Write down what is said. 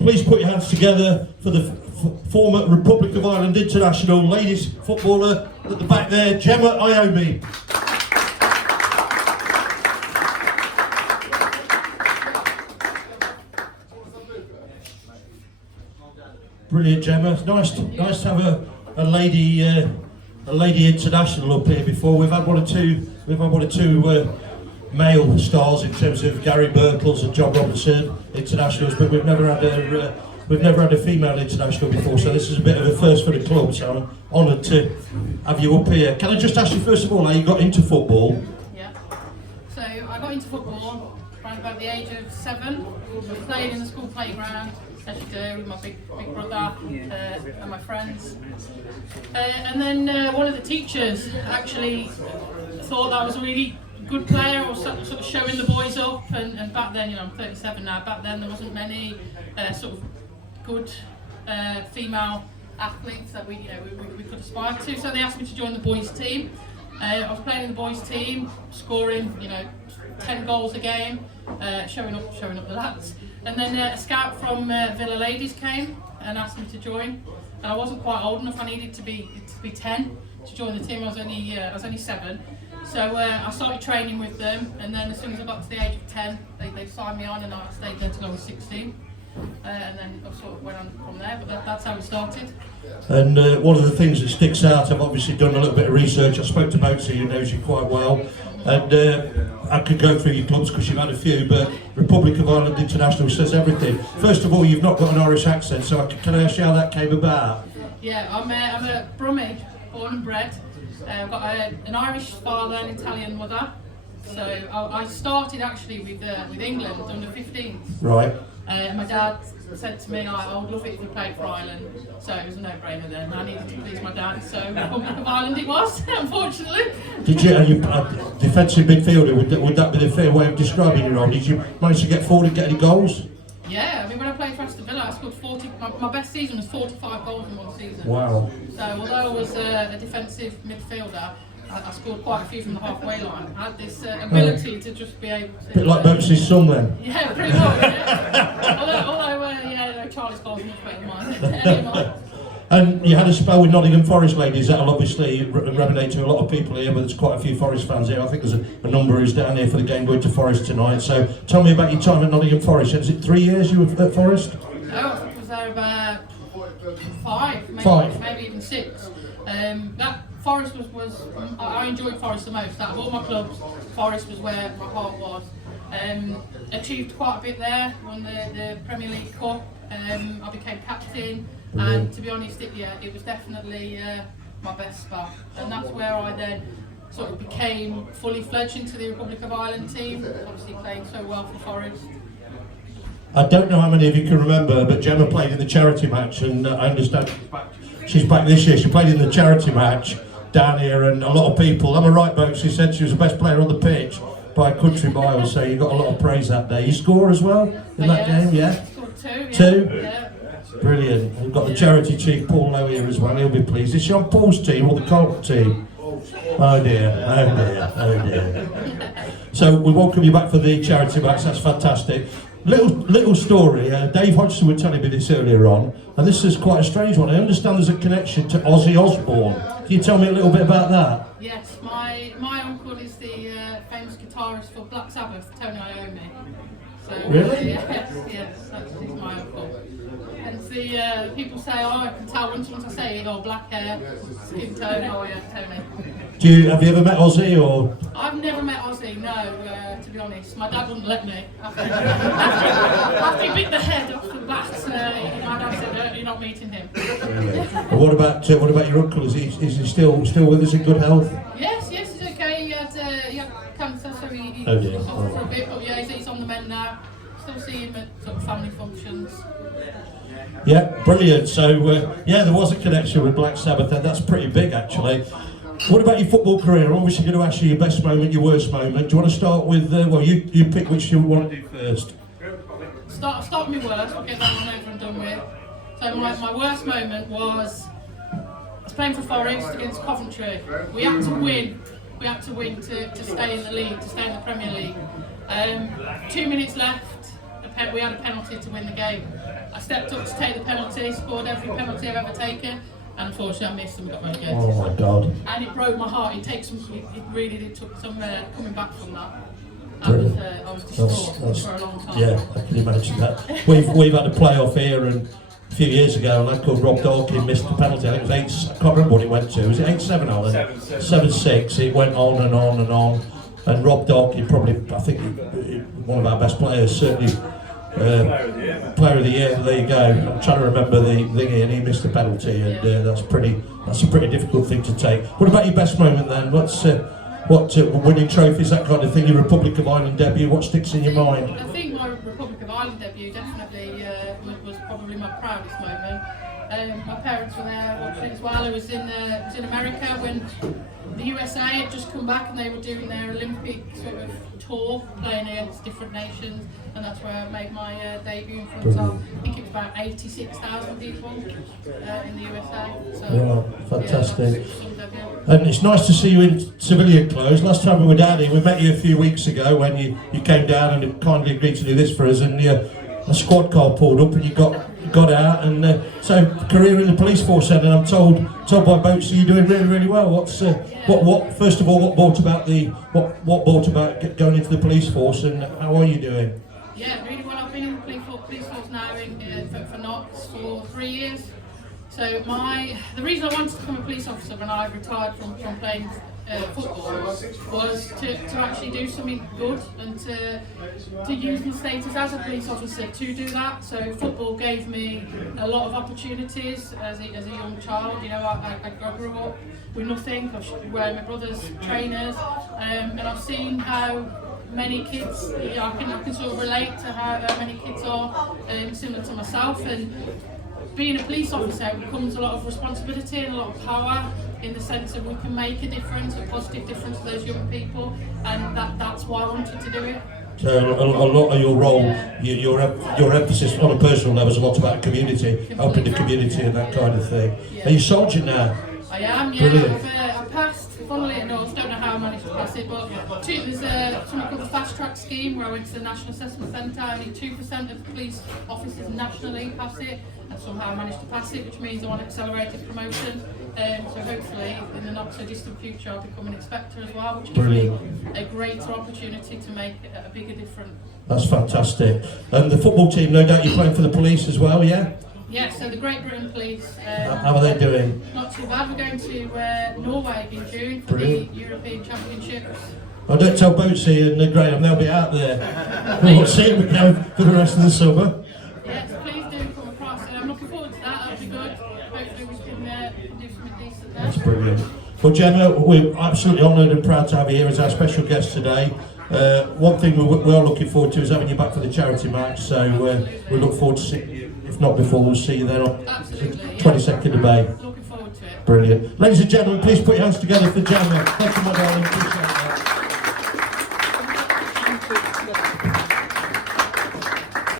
Please put your hands together for the former Republic of Ireland international ladies footballer at the back there, Jemma Connor-Iommi. Brilliant, Jemma. Nice to have a lady international up here before. We've had one or two male stars in terms of Gary Birtles and John Robinson internationals, but we've never had a female international before. So this is a bit of a first for the club. So I'm honoured to have you up here. Can I just ask you first of all how you got into football? Yeah. So I got into football around about the age of 7. Playing in the school playground, as you do, with my big brother and my friends. And then one of the teachers actually thought that I was a really good player, or sort of showing the boys up, and back then, I'm 37 now, back then there wasn't many sort of good female athletes that we could aspire to, so they asked me to join the boys team. I was playing in the boys team, scoring 10 goals a game, showing up the lads, and then a scout from Villa Ladies came and asked me to join, and I wasn't quite old enough. I needed to be 10 to join the team. I was only 7. So I started training with them, and then as soon as I got to the age of 10, they signed me on, and I stayed there until I was 16. And then I sort of went on from there, but that's how it started. And one of the things that sticks out, I've obviously done a little bit of research. I spoke to Boatsy, who knows you quite well, and I could go through your clubs because you've had a few, but Republic of Ireland International says everything. First of all, you've not got an Irish accent, so can I ask you how that came about? Yeah, I'm a Brummie, born and bred. I've got an Irish father and Italian mother. So I started actually with England under 15s. Right. My dad said to me, I would love it if you played for Ireland. So it was a no-brainer then. I needed to please my dad, so Republic of Ireland it was, unfortunately. Did you, defensive midfielder, would that be the fair way of describing your role? Did you manage to get forward and get any goals? Yeah, I mean, when I played for Aston Villa, I scored 40. My best season was 45 goals in one season. Wow. So although I was a defensive midfielder, I scored quite a few from the halfway line. I had this ability to just be able to... A bit like Boatsy's son then? Yeah, pretty much, yeah. although Charlie's goals were much better than mine. And you had a spell with Nottingham Forest ladies. That'll obviously resonate to a lot of people here, but there's quite a few Forest fans here. I think there's a number who's down here for the game going to Forest tonight. So tell me about your time at Nottingham Forest. Is it 3 years you were at Forest? Oh, I was there about 5, maybe even 6. That Forest was I enjoyed Forest the most. Out of all my clubs, Forest was where my heart was. Achieved quite a bit there, won the Premier League Cup. I became captain, and to be honest, it was definitely my best spot. And that's where I then sort of became fully fledged into the Republic of Ireland team, obviously playing so well for Forest. I don't know how many of you can remember, but Jemma played in the charity match, and I understand she's back this year. She played in the charity match down here, and a lot of people, am I right, folks? She said she was the best player on the pitch by a country mile, so you got a lot of praise that day. You score as well in that game, yeah? Scored 2, yeah. 2? Yeah. Brilliant. We've got the charity chief, Paul Lowe, here as well. He'll be pleased. Is she on Paul's team or the Carlton team? Oh dear, oh dear, oh dear. So we welcome you back for the charity match. That's fantastic. Little story. Dave Hodgson was telling me this earlier on, and this is quite a strange one. I understand there's a connection to Ozzy Osbourne. Can you tell me a little bit about that? Yes, my uncle is the famous guitarist for Black Sabbath, Tony Iommi. So, really? Yes, he's my uncle. And the people say, I can tell once I say it, or black hair, skin tone, Tony. Have you ever met Ozzy or? I've never met Ozzy, no, to be honest. My dad wouldn't let me. After he bit the head off the bat, my dad said, you're not meeting him. Really? And what about your uncle? Is he still with us in good health? Yes, he's okay. He had cancer, so he dear. suffered for a bit, but yeah, he's on the mend now. Still see him at sort of family functions. Yeah, brilliant. So, there was a connection with Black Sabbath, and that's pretty big actually. What about your football career? I'm obviously going to ask you your best moment, your worst moment. Do you want to start with, you pick which you want to do first. Start with my worst, I'll get that one over and done with. So my worst moment was, I was playing for Forest against Coventry. We had to win. To stay in the league, to stay in the Premier League. 2 minutes left, we had a penalty to win the game. I stepped up to take the penalty, scored every penalty I've ever taken, and unfortunately I missed and got relegated. Oh my God. And it broke my heart. It really did took some coming back from that. I was distraught for a long time. Yeah, I can imagine that. We've had a playoff here, and a few years ago, a lad called Rob Dawkins missed the penalty. I think it was 8. I can't remember what it went to. Was it 8-7, Alan? 7-6. It went on and on and on. And Rob Dawkins, probably, I think, one of our best players, certainly. Player of the year. There you go. I'm trying to remember the thingy, and he missed the penalty, and that's a pretty difficult thing to take. What about your best moment then? What winning trophies, that kind of thing? Your Republic of Ireland debut. What sticks in your mind? I think my Republic of Ireland debut definitely was probably my proudest moment. My parents were there watching as well. I was in America when the USA had just come back and they were doing their Olympic sort of tour, playing against different nations, and that's where I made my debut in front of, I think it was about 86,000 people in the USA. So, yeah, fantastic. Yeah, and it's nice to see you in civilian clothes. Last time we were down here, we met you a few weeks ago when you came down and kindly agreed to do this for us, and a squad car pulled up and you got out, and so career in the police force then, and I'm told by Boatsy you're doing really well. What first of all, what brought about going into the police force, and how are you doing? Yeah, really well. I've been in the police force now for Knox for 3 years. So the reason I wanted to become a police officer when I retired from playing football was to actually do something good and to use my status as a police officer to do that. So football gave me a lot of opportunities as a young child. You know, I grew up with nothing. I was wearing my brother's trainers, and I've seen how many kids, I can sort of relate to how many kids are similar to myself, and being a police officer comes a lot of responsibility and a lot of power, in the sense that we can make a difference, a positive difference to those young people, and that's why I wanted to do it. So a lot of your role, your emphasis on a personal level is a lot about community, helping the community and that kind of thing. Yeah. Are you soldiering now? I am, yeah. Brilliant. I passed, funnily enough, don't know how I managed to pass it, but there's something called the fast track scheme where I went to the National Assessment Centre. Only 2% of police officers nationally pass it, and somehow I managed to pass it, which means I want accelerated promotion. So hopefully in the not so distant future I'll become an inspector as well, which gives me a greater opportunity to make a bigger difference. That's fantastic. And the football team, no doubt you're playing for the police as well, yeah? Yeah, so the Great Britain Police. How are they doing? Not too bad. We're going to Norway in June for the European Championships. I don't tell Boatsy and Graham, they'll be out there. We'll see them again for the rest of the summer. Yes, please do come across. I'm looking forward to that. That'll be good. Hopefully we can do something decent there. That's brilliant. Well, Jemma, we're absolutely honoured and proud to have you here as our special guest today. One thing we're looking forward to is having you back for the charity match, so we look forward to seeing you. If not before, we'll see you then on 22nd of May. Looking forward to it. Brilliant. Ladies and gentlemen, please put your hands together for Jemma. Thank you, my darling. Appreciate it.